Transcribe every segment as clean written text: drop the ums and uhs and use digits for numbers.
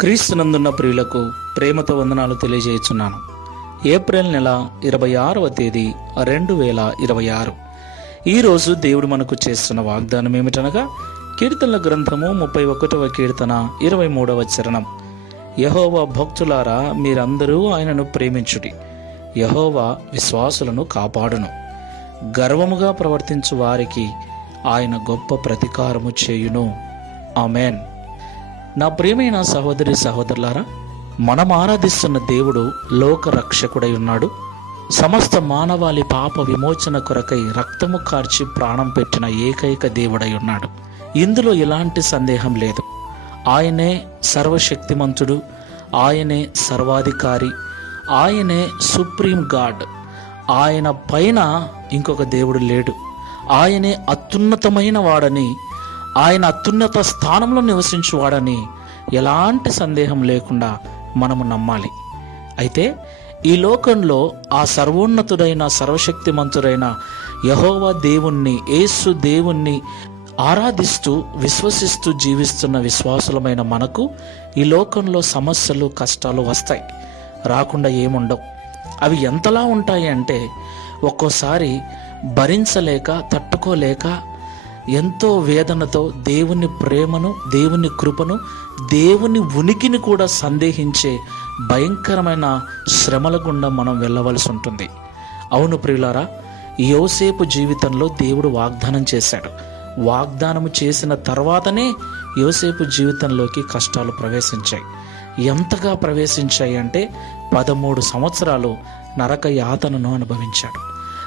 క్రీస్తునందున్న ప్రియులకు ప్రేమతో వందనాలు తెలియజేయుచున్నాను. ఏప్రిల్ నెల 26వ తేదీ 2026. ఈరోజు దేవుడు మనకు చేస్తున్న వాగ్దానం ఏమిటనగా కీర్తనల గ్రంథము 31వ కీర్తన 23వ చరణం. యెహోవా భక్తులారా, మీరందరూ ఆయనను ప్రేమించుడి. యెహోవా విశ్వాసులను కాపాడును. గర్వముగా ప్రవర్తించు వారికి ఆయన గొప్ప ప్రతీకారము చేయును. ఆమెన్. నా ప్రియమైన సహోదరి సహోదరులారా, మనం ఆరాధిస్తున్న దేవుడు లోక రక్షకుడై ఉన్నాడు. సమస్త మానవాళి పాప విమోచన కొరకై రక్తము కార్చి ప్రాణం పెట్టిన ఏకైక దేవుడై ఉన్నాడు. ఇందులో ఎలాంటి సందేహం లేదు. ఆయనే సర్వశక్తిమంతుడు, ఆయనే సర్వాధికారి, ఆయనే సుప్రీం గాడ్. ఆయన పైన ఇంకొక దేవుడు లేడు. ఆయనే అత్యున్నతమైన వాడని, ఆయన అత్యున్నత స్థానంలో నివసించువాడని ఎలాంటి సందేహం లేకుండా మనము నమ్మాలి. అయితే ఈ లోకంలో ఆ సర్వోన్నతుడైన సర్వశక్తిమంతుడైన యెహోవా దేవుణ్ణి, యేసు దేవుణ్ణి ఆరాధిస్తూ విశ్వసిస్తూ జీవిస్తున్న విశ్వాసులమైన మనకు ఈ లోకంలో సమస్యలు కష్టాలు వస్తాయి, రాకుండా ఏముండవు. అవి ఎంతలా ఉంటాయి అంటే ఒక్కోసారి భరించలేక తట్టుకోలేక ఎంతో వేదనతో దేవుని ప్రేమను, దేవుని కృపను, దేవుని ఉనికిని కూడా సందేహించే భయంకరమైన శ్రమల గుండా మనం వెళ్ళవలసి ఉంటుంది. అవును ప్రియులారా, యోసేపు జీవితంలో దేవుడు వాగ్దానం చేశాడు. వాగ్దానం చేసిన తర్వాతనే యోసేపు జీవితంలోకి కష్టాలు ప్రవేశించాయి. ఎంతగా ప్రవేశించాయి అంటే 13 సంవత్సరాలు నరక యాతనను అనుభవించాడు.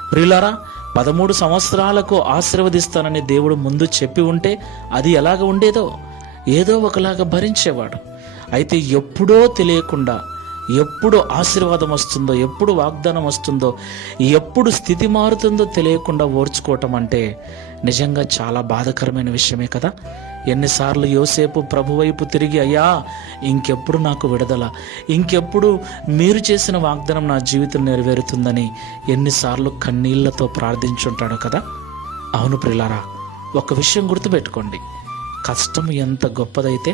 ప్రియులారా, 13 సంవత్సరాలకు ఆశీర్వదిస్తానని దేవుడు ముందు చెప్పి ఉంటే అది ఎలాగ ఉండేదో, ఏదో ఒకలాగా భరించేవాడు. అయితే ఎప్పుడో తెలియకుండా, ఎప్పుడు ఆశీర్వాదం వస్తుందో, ఎప్పుడు వాగ్దానం వస్తుందో, ఎప్పుడు స్థితి మారుతుందో తెలియకుండా ఓర్చుకోవటం అంటే నిజంగా చాలా బాధాకరమైన విషయమే కదా. ఎన్నిసార్లు యోసేపు ప్రభు వైపు తిరిగి, అయ్యా ఇంకెప్పుడు నాకు విడుదల, ఇంకెప్పుడు మీరు చేసిన వాగ్దానం నా జీవితం నెరవేరుతుందని ఎన్నిసార్లు కన్నీళ్లతో ప్రార్థించుంటాడో కదా. అవును ప్రియులారా, ఒక విషయం గుర్తుపెట్టుకోండి, కష్టం ఎంత గొప్పదైతే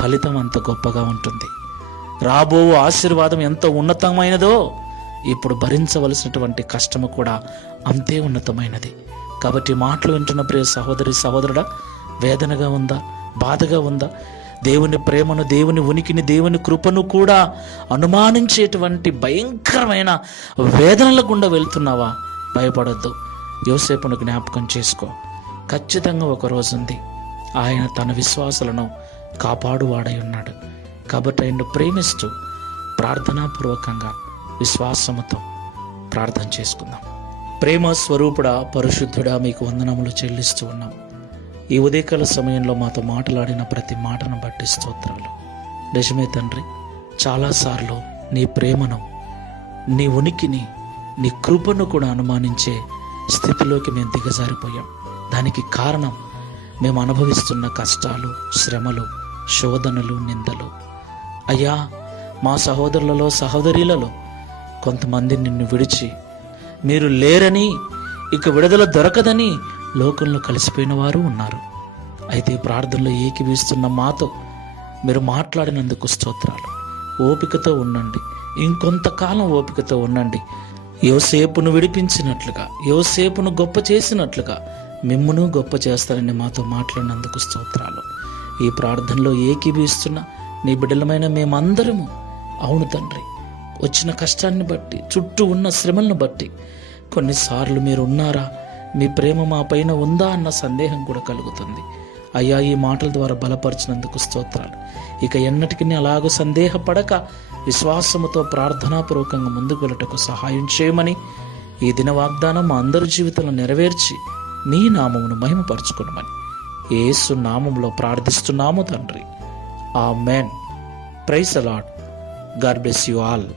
ఫలితం అంత గొప్పగా ఉంటుంది. రాబో ఆశీర్వాదం ఎంత ఉన్నతమైనదో ఇప్పుడు భరించవలసినటువంటి కష్టము కూడా అంతే ఉన్నతమైనది. కాబట్టి మాటలు వింటున్న ప్రియ సహోదరి సహోదరుడా, వేదనగా ఉందా, బాధగా ఉందా, దేవుని ప్రేమను, దేవుని ఉనికిని, దేవుని కృపను కూడా అనుమానించేటువంటి భయంకరమైన వేదనల గుండా వెళ్తున్నావా? భయపడొద్దు. యోసేపును జ్ఞాపకం చేసుకో. ఖచ్చితంగా ఒక రోజు ఉంది, ఆయన తన విశ్వాసులను కాపాడువాడై ఉన్నాడు. కాబట్టి ఆయన్ను ప్రేమిస్తూ ప్రార్థనాపూర్వకంగా విశ్వాసముతో ప్రార్థన చేసుకుందాం. ప్రేమ స్వరూపుడా, పరిశుద్ధుడా, మీకు వందనములు చెల్లిస్తూ ఉన్నాం. ఈ ఉదయకాల సమయంలో మాతో మాట్లాడిన ప్రతి మాటను బట్టి స్తోత్రాలు. నిజమే తండ్రి, చాలాసార్లు నీ ప్రేమను, నీ ఉనికిని, నీ కృపను కూడా అనుమానించే స్థితిలోకి మేము దిగజారిపోయాం. దానికి కారణం మేము అనుభవిస్తున్న కష్టాలు, శ్రమలు, శోధనలు, నిందలు. అయ్యా, మా సహోదరులలో సహోదరీలలో కొంతమంది నిన్ను విడిచి, మీరు లేరని, ఇక విడుదల దొరకదని లోకంలో కలిసిపోయిన వారు ఉన్నారు. అయితే ప్రార్థనలో ఏకీభవిస్తున్న మాతో మీరు మాట్లాడినందుకు స్తోత్రాలు. ఓపికతో ఉండండి, ఇంకొంతకాలం ఓపికతో ఉండండి. యోసేపును విడిపించినట్లుగా, యోసేపును గొప్ప చేసినట్లుగా మిమ్మును గొప్ప చేస్తారని మాతో మాట్లాడినందుకు స్తోత్రాలు. ఈ ప్రార్థనలో ఏకీభవిస్తున్న నీ బిడ్డలమైన మేమందరము, అవును తండ్రి, వచ్చిన కష్టాన్ని బట్టి, చుట్టూ ఉన్న శ్రమలను బట్టి కొన్నిసార్లు మీరు ఉన్నారా, మీ ప్రేమ మా పైన ఉందా అన్న సందేహం కూడా కలుగుతుంది. అయ్యా, ఈ మాటల ద్వారా బలపరిచినందుకు స్తోత్రాలు. ఇక ఎన్నటికీ అలాగూ సందేహపడక విశ్వాసముతో ప్రార్థనాపూర్వకంగా ముందుకు వెళ్ళటకు సహాయం చేయమని ఈ దిన వాగ్దానం మా అందరి జీవితంలో నెరవేర్చి నీ నామమును మహిమపరచుకునమని యేసు నామములో ప్రార్థిస్తున్నాము తండ్రి. ఆమేన్. Praise the lord. God bless you all.